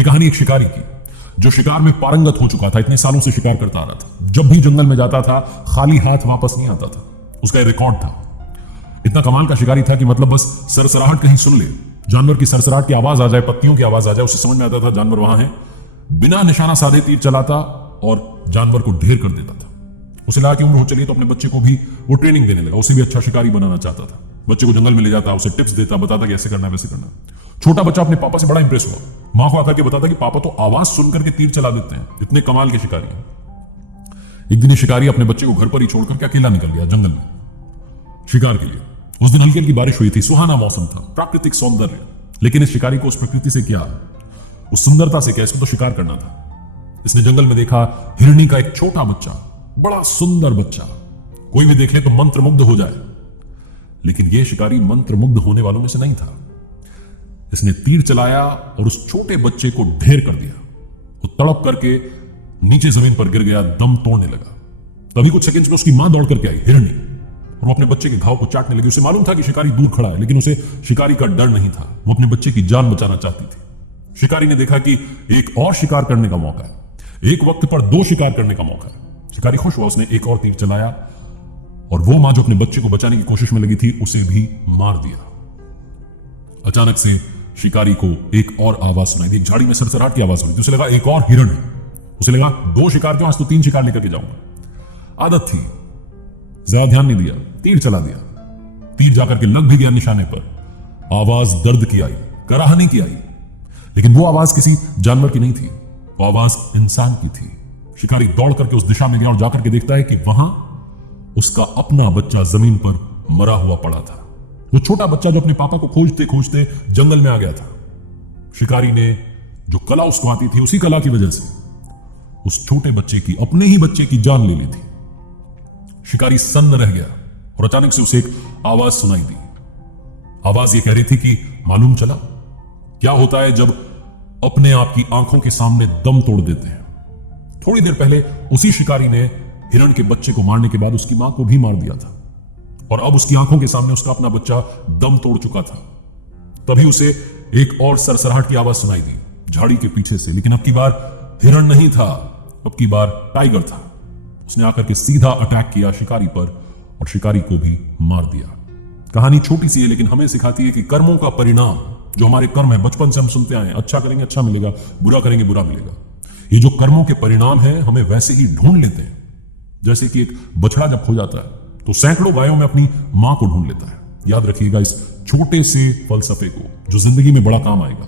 ये कहानी एक शिकारी की, जो शिकार में पारंगत हो चुका था, इतने सालों से शिकार करता आ रहा था। जब भी जंगल में जाता था खाली हाथ वापस नहीं आता था। उसका एक रिकॉर्ड था। इतना कमाल का शिकारी था कि मतलब बस सरसराहट कहीं सुन ले, जानवर की सरसराहट की आवाज आ जाए, पत्तियों की आवाज आ जाए, उसे समझ में आता था जानवर वहां है। बिना निशाना साधे तीर चलाता और जानवर को ढेर कर देता था। उसे लगा कि उम्र हो चली तो अपने बच्चे को भी वो ट्रेनिंग देने लगा। उसे भी अच्छा शिकारी बनाना चाहता था। बच्चे को जंगल में ले जाता, उसे टिप्स देता, बताता कि ऐसे करना है वैसे करना है। छोटा बच्चा अपने पापा से बड़ा इंप्रेस हुआ, मां को आकर के बताता कि पापा तो आवाज सुनकर के तीर चला देते हैं, इतने कमाल के शिकारी हैं। एक दिन शिकारी अपने बच्चे को घर पर ही छोड़कर के अकेला निकल गया जंगल में शिकार के लिए। उस दिन हल्की हल्की बारिश हुई थी, सुहाना मौसम था, प्राकृतिक सौंदर्य। लेकिन इस शिकारी को उस प्रकृति से क्या, उस सुंदरता से क्या, इसको तो शिकार करना था। इसने जंगल में देखा हिरनी का एक छोटा बच्चा, बड़ा सुंदर बच्चा, कोई भी देख ले तो मंत्रमुग्ध हो जाए। लेकिन यह शिकारी मंत्रमुग्ध होने वालों में से नहीं था। इसने तीर चलाया और उस छोटे बच्चे को ढेर कर दिया। वो तड़प करके नीचे जमीन पर गिर गया, दम तोड़ने लगा। तभी कुछ सेकंड्स में उसकी मां दौड़ करके आई हिरनी, और वो अपने बच्चे के घाव को चाटने लगी। उसे मालूम था कि शिकारी दूर खड़ा है, लेकिन उसे शिकारी का डर नहीं था। वो अपने बच्चे की जान बचाना चाहती थी। शिकारी ने देखा कि एक और शिकार करने का मौका है, एक वक्त पर दो शिकार करने का मौका है। शिकारी खुश हुआ, उसने एक और तीर चलाया और वो मां जो अपने बच्चे को बचाने की कोशिश में लगी थी उसे भी मार दिया। अचानक से शिकारी को एक और आवाज सुनाई दी। एक झाड़ी में सरसराहट की आवाज हुई थी। उसे लगा एक और हिरण है। उसे लगा दो शिकार क्यों, आज तो तीन शिकार लेकर के जाऊंगा। आदत थी, ज्यादा ध्यान नहीं दिया, तीर चला दिया। तीर जाकर के लग भी गया निशाने पर। आवाज दर्द की आई, कराहने की आई, लेकिन वो आवाज किसी जानवर की नहीं थी, वो आवाज इंसान की थी। शिकारी दौड़ करके उस दिशा में गया और जाकर के देखता है कि वहां उसका अपना बच्चा जमीन पर मरा हुआ पड़ा था। वो छोटा बच्चा जो अपने पापा को खोजते खोजते जंगल में आ गया था। शिकारी ने जो कला उसको आती थी, उसी कला की वजह से उस छोटे बच्चे की, अपने ही बच्चे की जान ले ली थी। शिकारी सन्न रह गया और अचानक से उसे एक आवाज सुनाई दी। आवाज ये कह रही थी कि मालूम चला क्या होता है जब अपने आप की आंखों के सामने दम तोड़ देते हैं। थोड़ी देर पहले उसी शिकारी ने हिरण के बच्चे को मारने के बाद उसकी मां को भी मार दिया था, और अब उसकी आंखों के सामने उसका अपना बच्चा दम तोड़ चुका था। तभी उसे एक और सरसराहट की आवाज सुनाई दी झाड़ी के पीछे से, लेकिन अब की बार हिरण नहीं था, अब की बार टाइगर था। उसने आकर के सीधा अटैक किया शिकारी पर और शिकारी को भी मार दिया। कहानी छोटी सी है, लेकिन हमें सिखाती है कि कर्मों का परिणाम, जो हमारे कर्म है, बचपन से हम सुनते आए, अच्छा करेंगे अच्छा मिलेगा, बुरा करेंगे बुरा मिलेगा। ये जो कर्मों के परिणाम है हमें वैसे ही ढूंढ लेते हैं। जैसे कि एक बछड़ा जब खो जाता है तो सैकड़ों गायों में अपनी मां को ढूंढ लेता है। याद रखिएगा इस छोटे से फलसफे को, जो जिंदगी में बड़ा काम आएगा।